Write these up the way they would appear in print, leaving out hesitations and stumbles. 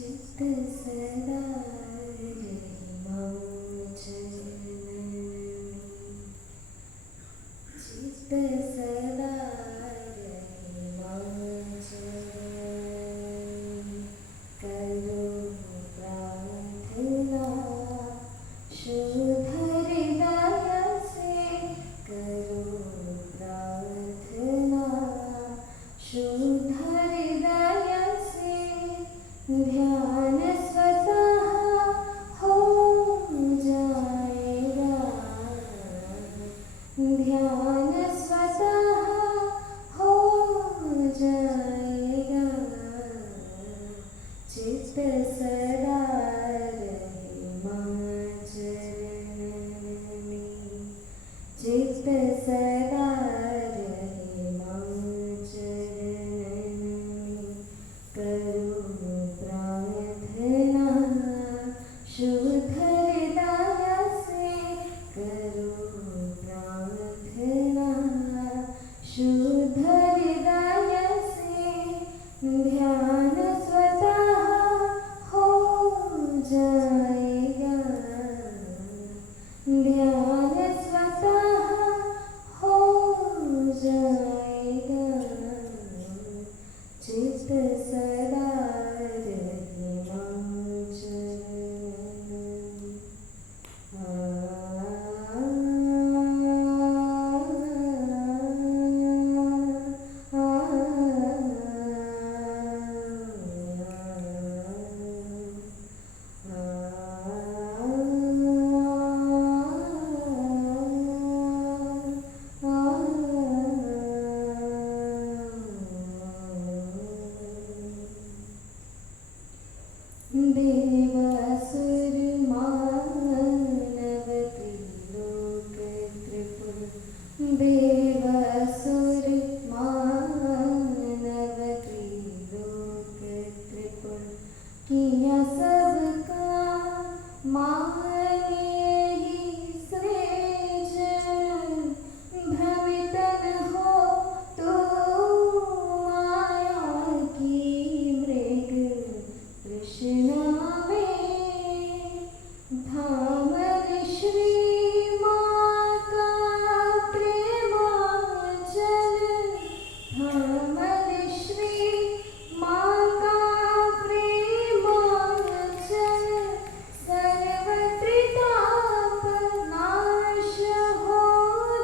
चित्त सदा रही मम चरणन में, चित्त सदा रही मम चरणन में। करो प्रार्थना शुद्ध हृदय से, करो प्रार्थना शुद्ध हृदय से। ध्यान स्वतः हो जाएगा, ध्यान स्वतः हो जाएगा। चित्त सदा रहे मम चरणन में, चित्त सदा रहे मम चरणन में। करो प्रार्थना शुद्ध हृदय से, करो प्रार्थना शुद्ध हृदय से। ध्यान स्वतः हो जाएगा, ध्यान स्वतः हो जाएगा। चित्त सदा रहे मम चरणन में। देवासुर मानव त्रिलोक त्रिपुर, देवासुर मानव त्रिलोक त्रिपुर। किया सबका माने ही सृजन, भ्रमित न हो तो माया की मृग तृष्णा में। धामन श्री माँ का प्रेमांचल, धामन श्री माँ का प्रेमांचल। सर्वत्रिताप नाश हो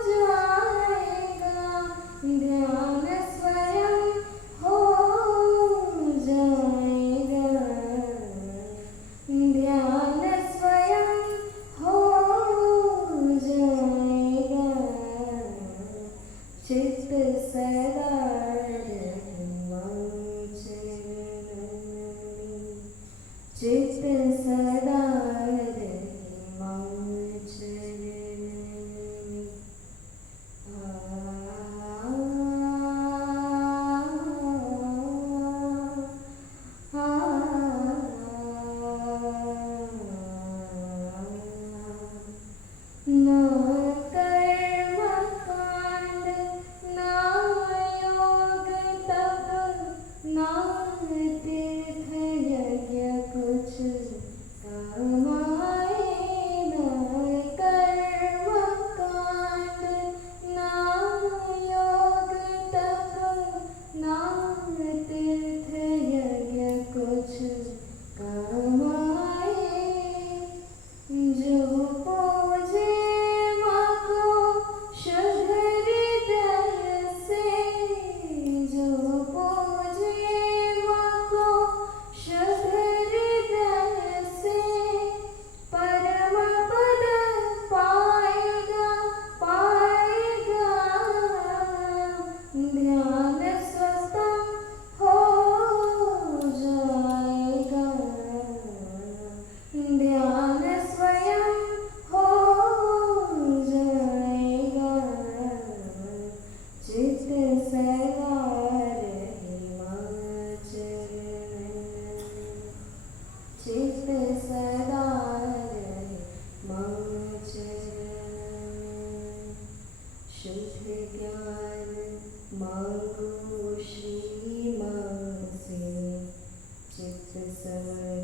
जाएगा, ध्यान स्वयं हो जाएगा, ध्यान स्वयं हो जाएगा। चित्त सदा रहे मम चरणन में, चित्त सदा रहे मम चरणन में। ना कर्म कांड ना योग तप ना तीर्थ यज्ञ कुछ काम आए। ना कर्म कांड ना योग तप ना तीर्थ यज्ञ कुछ काम आए। जो पूजे माँ को शुद्ध हृदय से, जो पूजे माँ को शुद्ध हृदय से। परम पद पाएगा, पाएगा। ध्यान स्वतः हो जाएगा, ध्यान स्वयं हो जाएगा। चित्त सदा रहे मम चरणन में, चित्त सदा रहे मम चरणन में। शुद्ध ज्ञान मांगो श्री माँ से, चित्त समर्पण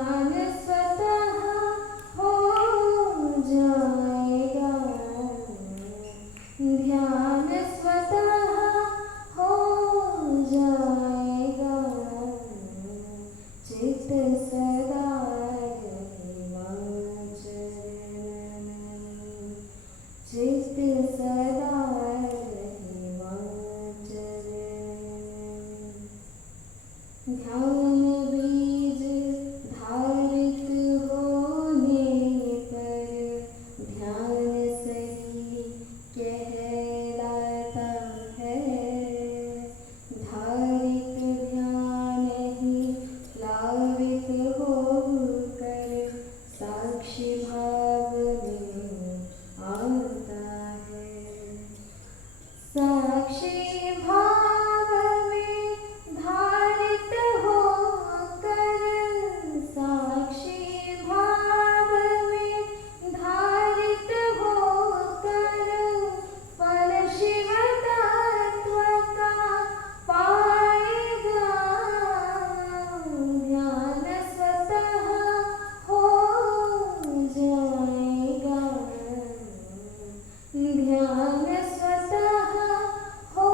ध्यान स्वतः हो जाएगा, ध्यान स्वतः हो जाएगा, चित्त सदा रहे मां चरण में, चित्त सदा रहे मां चरण में। ध्यान बीज धारित होने पर ध्यान सही कहलाता है, धारित ध्यान ही प्लावित होकर साक्षी भाव में आता है, साक्षी भाव में धारित होकर, साक्षी भाव में धारित होकर फल शिव तत्व का पाएगा, ध्यान स्वतः हो जाएगा, ध्यान स्वतः हो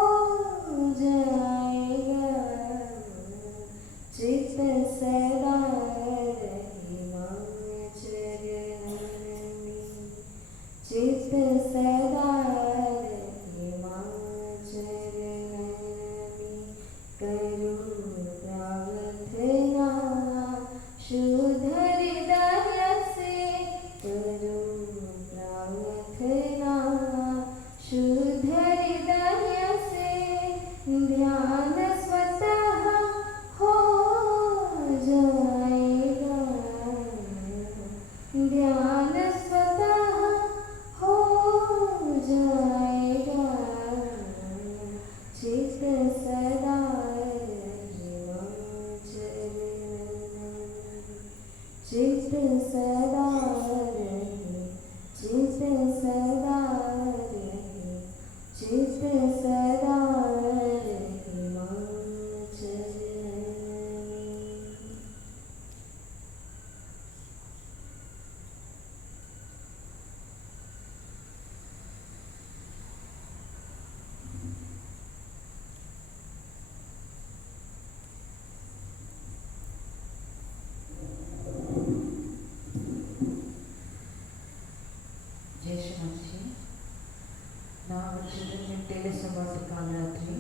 जाएगा, चित्त सदा रहे मां चरण में, चित्त सदा रहे मां चरण में। करो प्रार्थना शुद्ध हृदय से, करो प्रार्थना शुद्ध हृदय से, ध्यान स्वतः हो जाएगा, ध्यान स्वतः हो जाएगा, चित्त सदा रहे मां चरण में, चित्त सदा रहे, चित्त सदा रहे, चित्त सदा रहे मां चरण में। Jai Shri. Now our children will tell us about the Kalratri.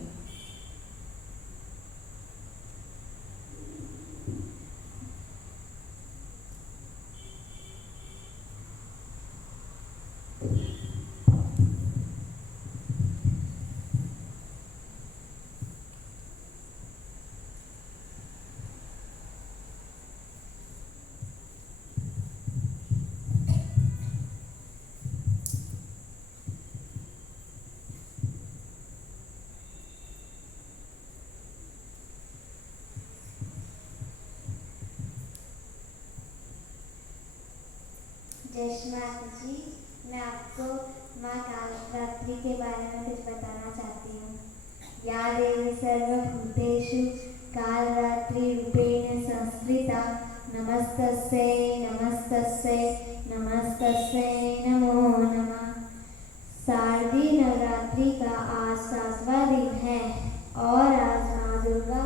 जय श्री माता जी, मैं आपको माँ कालरात्रि के बारे में कुछ बताना चाहती हूँ। या देवी सर्वभूतेषु कालरात्रिरूपेण संस्कृता, नमस्तस्यै नमस्तस्यै नमस्तस्यै नमो नमः। शारदीय नवरात्रि का आज 7वां दिन है और आज माँ दुर्गा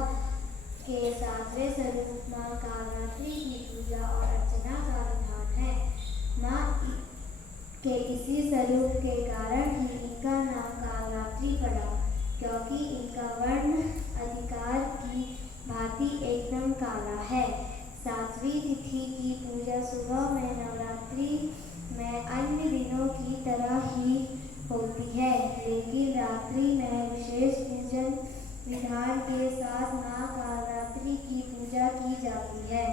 के 7वें स्वरूप माँ कालरात्रि की पूजा और अर्चना का विधान है। माँ के इसी स्वरूप के कारण ही इनका नाम कालरात्रि पड़ा, क्योंकि इनका वर्ण अधिकार की भांति एकदम काला है। 7वीं तिथि की पूजा सुबह में नवरात्रि में अन्य दिनों की तरह ही होती है, लेकिन रात्रि में विशेष पूजन विधान के साथ माँ कालरात्रि की पूजा की जाती है।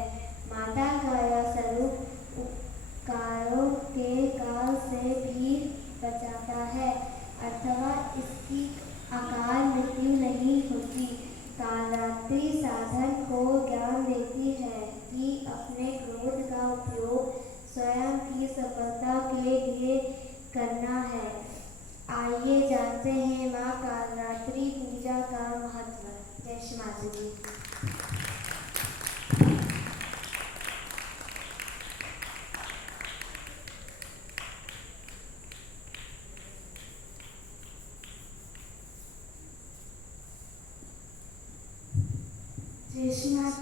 माता का यह स्वरूप उपकारों के काल से भी बचाता है, अथवा इसकी अकाल मृत्यु नहीं होती। कालरात्रि साधन को ज्ञान देती है कि अपने क्रोध का उपयोग स्वयं की सफलता के लिए करना है। आइए जानते हैं माँ कालरात्रि पूजा का महत्व। जय श्री माता जी।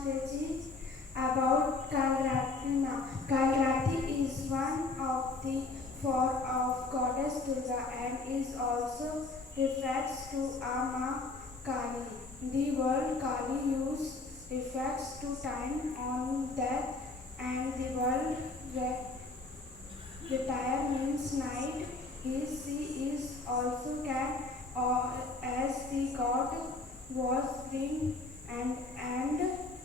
Mataji. About Kalratri. Kalratri is one of the four of Goddess Durga and is also refers to Amma Kali. The word Kali used refers to time on death, and the word retire means night. She is also can or as the god was bring and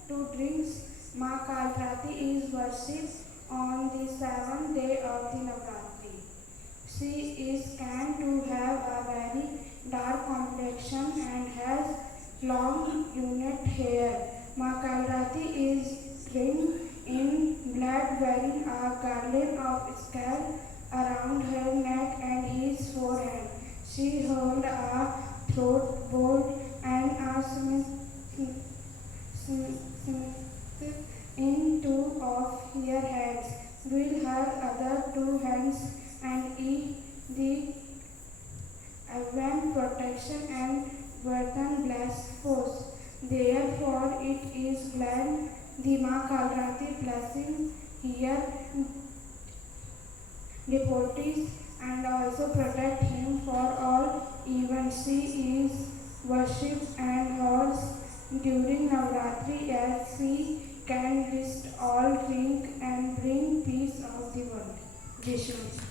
to drinks. Ma Kalrati is worshipped on the seventh day of the Navratri. She is can to have a very dark complexion and has long unit hair. Ma Kalrati is drink in blood wearing a garland of scale around her neck and his forehead. She held a throat bowl and a smith in two of her hands, with her other two hands and the Avon protection and Verdun blessed force. Therefore, it is glad the Ma Kalrati blessing here devotees and also protect him for all events. She is worshipped and hers during Navratri as she can list all drink and bring peace of the world. Jai Shri Ram.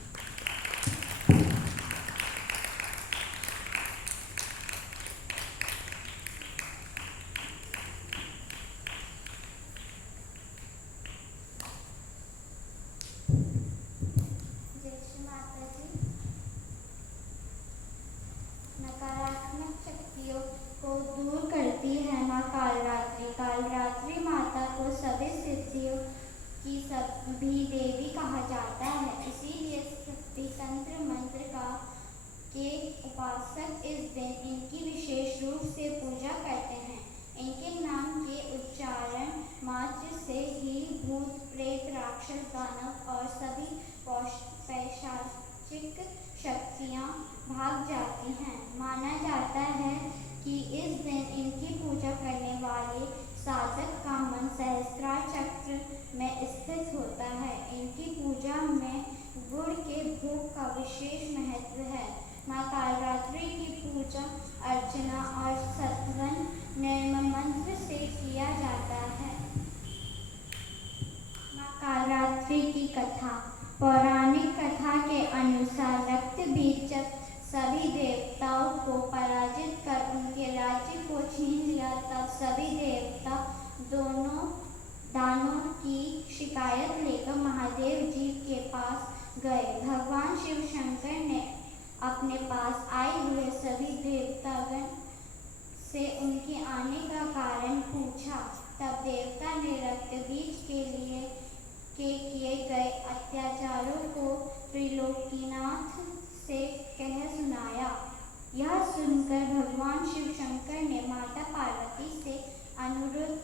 जय श्री माता जी। नकारात्मक शक्तियों को दूर करती है माँ कालरात्रि। कालरात्रि माता को सभी सिद्धियों की सभी देवी कहा जाता है, इसीलिए शक्ति तंत्र मंत्र के उपासक इस दिन इनकी विशेष रूप से पूजा करते हैं। इनके नाम के उच्चारण मात्र से ही भूत प्रेत राक्षस दानव और सभी पैशाचिक शक्तियाँ भाग जाती हैं। माना जाता है कि इस दिन इनकी पूजा करने वाले साधक का मन सहस्त्रार चक्र में स्थित होता है। इनकी पूजा में गुड़ के भोग का विशेष महत्व है। माँ कालरात्रि की पूजा अर्चना और सत्वन निर्मल मंत्र से किया जाता है। माँ कालरात्रि की कथा। पौराणिक कथा के अनुसार रक्त बीज जब सभी देवताओं को पराजित कर उनके राज्य को छीन लिया, तब सभी देवता दोनों दानों की शिकायत लेकर महादेव जी के पास गए। भगवान शिव शंकर ने अपने पास आए हुए सभी देवतागण से उनके आने का कारण पूछा। तब देवता ने रक्त बीज के किए गए अत्याचारों को त्रिलोकीनाथ से कह सुनाया। यह सुनकर भगवान शिव शंकर ने माता पार्वती से अनुरोध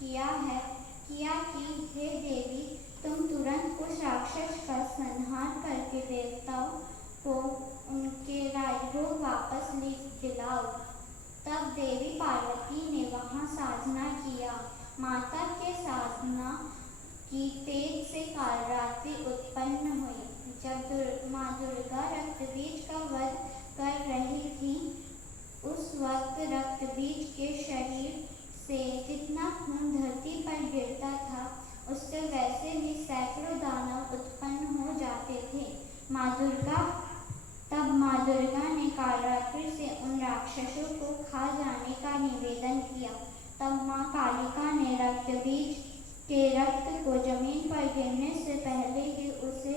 किया कि हे देवी, तुम तुरंत उस राक्षस का संहार करके देवताओं को उनके राजभोग वापस दिलाओ। तब देवी पार्वती ने वहाँ साधना किया। माता के साधना की तेज से कालरात्रि उत्पन्न हुई। जब माँ दुर्गा रक्त बीज का वध कर रही थी, उस वक्त रक्त बीज के शरीर से जितना खून धरती पर गिरता था, उससे वैसे ही सैकड़ों दानव उत्पन्न हो जाते थे। तब माँ दुर्गा ने कालरात्रि से उन राक्षसों को खा जाने का निवेदन किया। तब माँ कालिका ने रक्त बीज के रक्त को जमीन पर गिरने से पहले ही उसे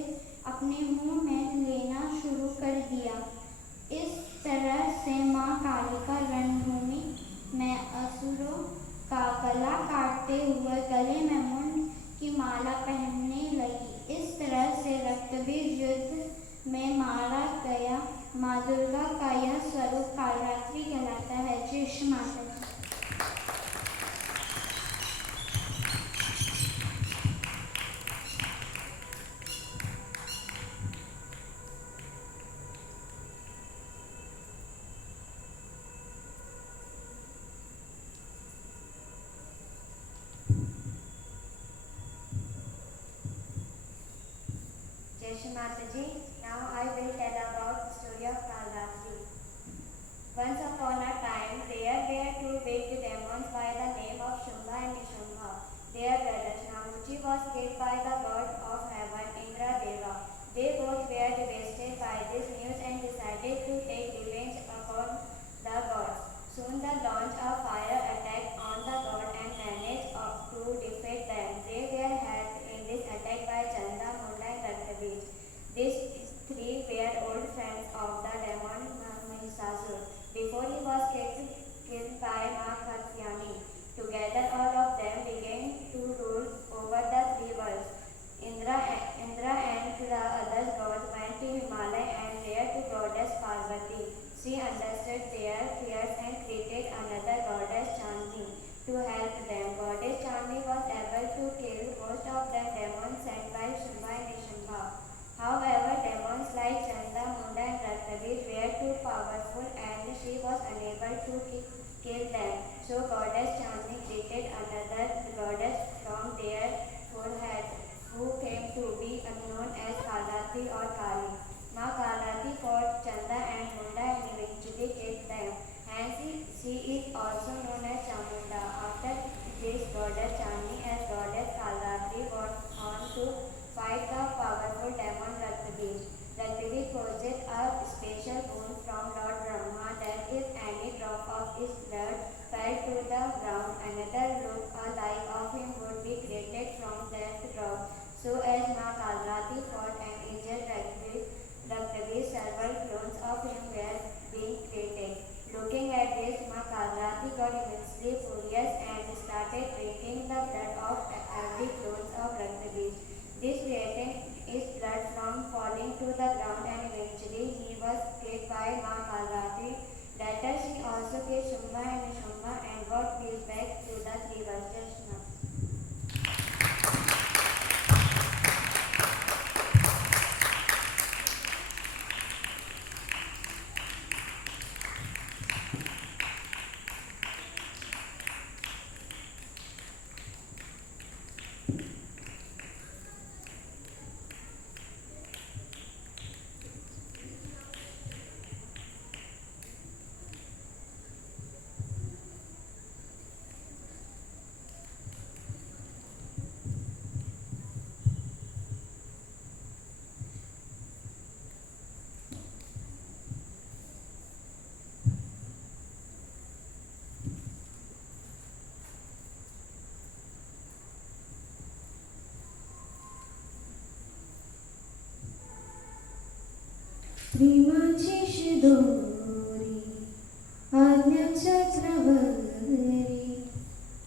अपने मुंह में लेना शुरू कर दिया। इस तरह से माँ कालिका रणभूमि में असुरों का गला काटते हुए गले में मुंड की माला पहनने लगी। इस तरह से रक्तबीज युद्ध में मारा गया माँ दुर्गा का यह स्वरूप कालरात्रि कहलाता है। जय श्री माता जी। Jai Mataji. Now I will tell about the story of Kalratri. Once upon a time, there were two big demons by the name of Shumbha and Nishambha. Their brother Namuchi was killed by the god of heaven, Indra Deva. They both were devastated by this news and decided to take revenge upon the gods. Soon they launched a fire attack on the god and managed to defeat them. They were helped in this attack by Chanda, Munda and Raktavij. These three were old friends of the demon Mahisasur. Before he was killed by Katyayani. Together all of them began to rule over the three worlds. Indra and the other gods went to Himalaya and there to goddess Parvati. She understood their fears and created another goddess Chandni to help them. Goddess Chandni was able to kill most of the demons sent by Shumbha and Nishambha. However, demons like Chanda, Munda and Raktavij were too powerful and she was unable to kill them. So goddess Chandni created another goddess from their forehead who came to be known as Kalratri or Kali. Ma Kalratri fought Chanda and Munda and eventually killed them. Hence she is also known as Chamunda. After this, goddess Chandni as goddess Kalratri went on to fight the powerful demon Raktavij. Raktavij possessed a special boon from Lord Brahma that if any drop of his blood fell to the ground, another look-alike of him would be created from that drop. So as Ma Kalratri fought and injured Raktavij, several clones of him were being created. Looking at this, Ma Kalratri got immensely furious and started drinking the blood of every clone of Raktavij. This prevented his blood from falling to the ground and eventually he was killed by Ma Kalratri. Later she also killed Shumbha and Nishambha and got peace back to the three worlds. प्रेमाची शिदोरी आज्ञाच्या चक्रवरी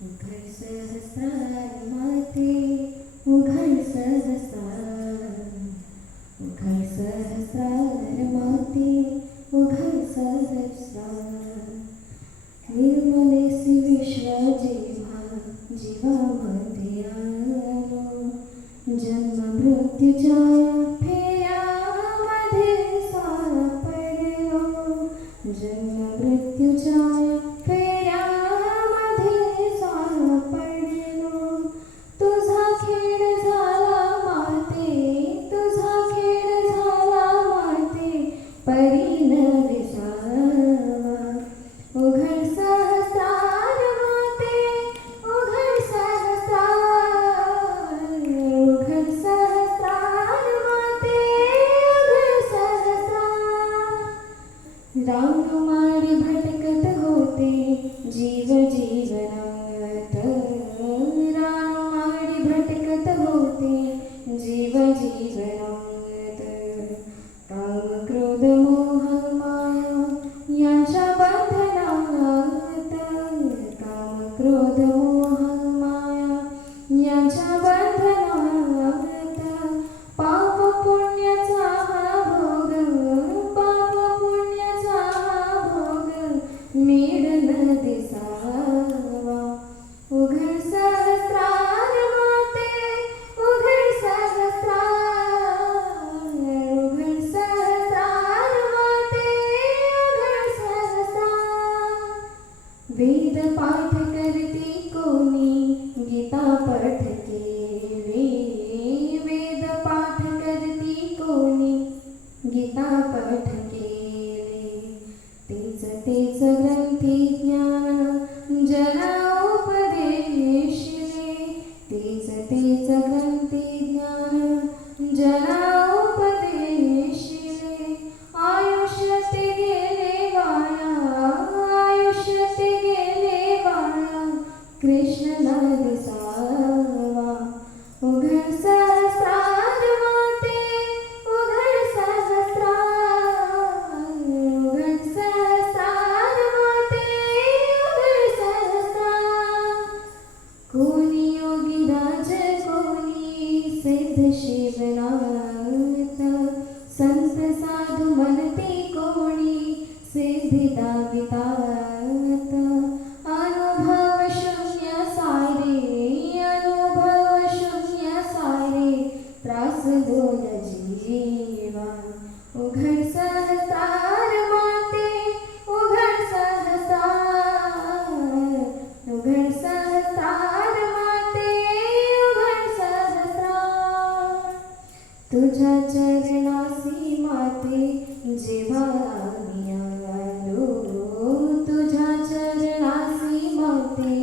उघड सहस्रार माते उघड सहस्रार माते उघड सहस्रार निर्मलेसी विश्व जीवामध्ये आलो जन्म मृत्यूच्या जन्म मृत्यूच्या फेऱ्यामध्ये सापडलो तुझा खेळ झाला माते परी न विसावा उघड सहस्रार माते उघड सहस्रार माते उघड सहस्रार रामकुमारी भटकत होते जीव जीवनात रामकुमारी भटकत होते जीव जीवनात काम क्रोध मोह माया यांच्या बंधनात काम क्रोध मोह माया यांच्या बंधनात पाप पुण्याचा हा भोग मीड न दिसावा उघड सहस्रार माते उघड सहस्रार सिद्ध शिवनाथ संत साधू म्हणते कोणी सिद्धी दावितात अनुभव शून्य सारे अनुभव शून्य सारे त्रास दोन जीवा उघड सहस्रार माते उघड सहस्रार उघड सहस्रार माते उघड सहस्रार तुझ्या चरणासी माते जेव्हा आम्ही आलो तुझ्या चरणासी माते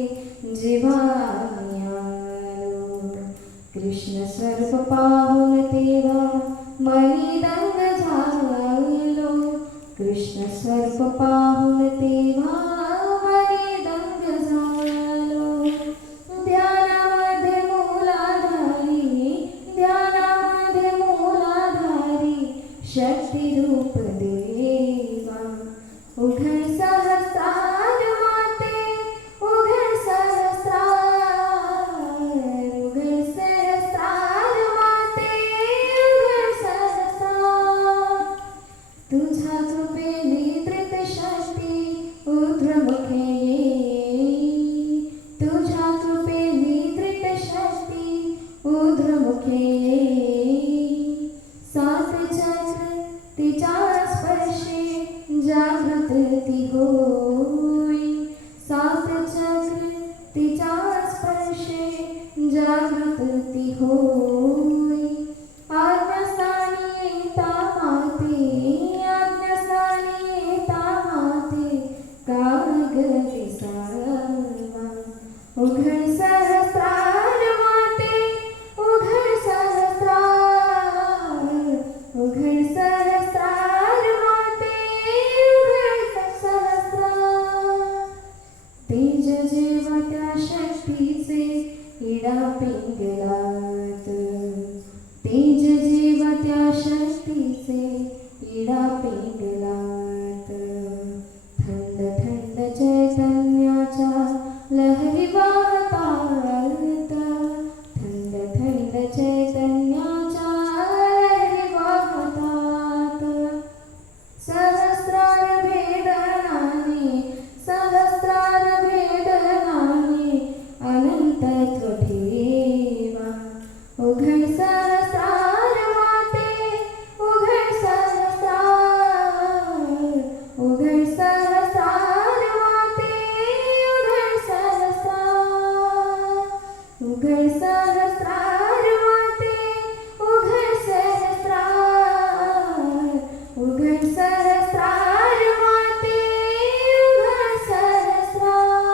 जेव्हा आम्ही आलो कृष्ण स्वरूप पाहून तेव्हा मनी दंग झालो कृष्ण स्वरूप पाहून तेव्हा मनी दंग झालो ध्यानामध्ये मूलाधारी शक्ती रूप देवा उघड सहस्रार माते उघड सहस्रार उघड सहस्रार माते उघड सहस्रार तुझ्या कृपेने धृत शक्ती ऊर्ध्वमुखे येई तुझ्या कृपेने धृत शक्ती ऊर्ध्वमुखे येई सात चक्र तिच्या स्पर्शे जागृत ती होई सात चक्र तिच्या स्पर्शे जागृत ती होई आज्ञास्थानी येता माते काग विसावा उघड सहस्रार माते उघड सहस्रार उघड सहस्रार माते उघड सहस्रार तेज जेव्हा त्या शक्तीचे इडा पिंगलात तेज जेव्हा त्या शक्तीचे इडा पिंगलात थंड थंड चैतन्याच्या लहरी वाहतात थंड थंड चैतन्याच्या लहरी वाहतात सहस्रार भेदनाने अनंतत्व ठेवा उघड सहस्रार माते उघड सहस्रार उघड सहस्रार माते उघड सहस्रार उघड सहस्रार माते उघड सहस्रार उघड सहस्रार माते उघड सहस्रार